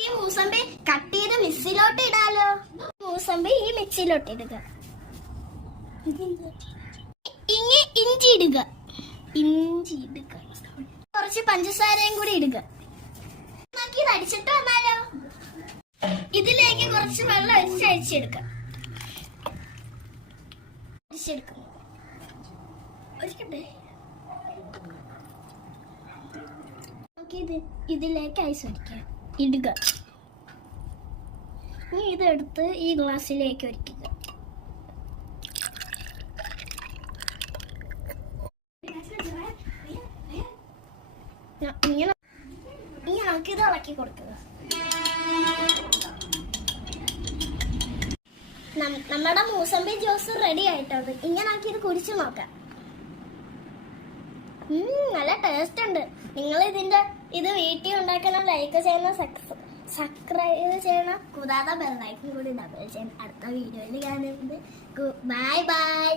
ഈ മൂസമ്പി കട്ട് ചെയ്ത് മിക്സിയിലോട്ട് ഇടാലോ. മൂസമ്പി ഈ മിക്സിയിലോട്ട് ഇടുക. ഇനി ഇഞ്ചി ഇടുക. കുറച്ച് പഞ്ചസാരയും കൂടി ഇടുക. ഇത് അടിച്ചിട്ട് വന്നാലോ. ഇതിലേക്ക് കുറച്ച് വെള്ളം അരിച്ചെടുക്കാം. ഇതിലേക്ക് ഐസ് ഒഴിക്കാം. ഇടുക. ഇനി ഇതെടുത്ത് ഈ ഗ്ലാസ്സിലേക്ക് ഒഴിക്കുക. ഇങ്ങനെ നമുക്കിത് ഇളക്കി കൊടുക്കുക. നമ്മുടെ മൂസമ്പി ജ്യൂസ് റെഡി ആയിട്ടത്. ഇങ്ങനെ ഇത് കുടിച്ചു നോക്കാം. നല്ല ടേസ്റ്റ് ഉണ്ട്. നിങ്ങൾ ഇത് വീട്ടിൽ ഉണ്ടാക്കണം. ലൈക്ക് ചെയ്യണം, സബ്സ്ക്രൈബ് ചെയ്യണം, കൂടാതെ ബെല്ലൈക്കൺ കൂടി ഡബിൾ ചെയ്യണം. അടുത്ത വീഡിയോയിൽ കാണുന്നത്. Bye bye.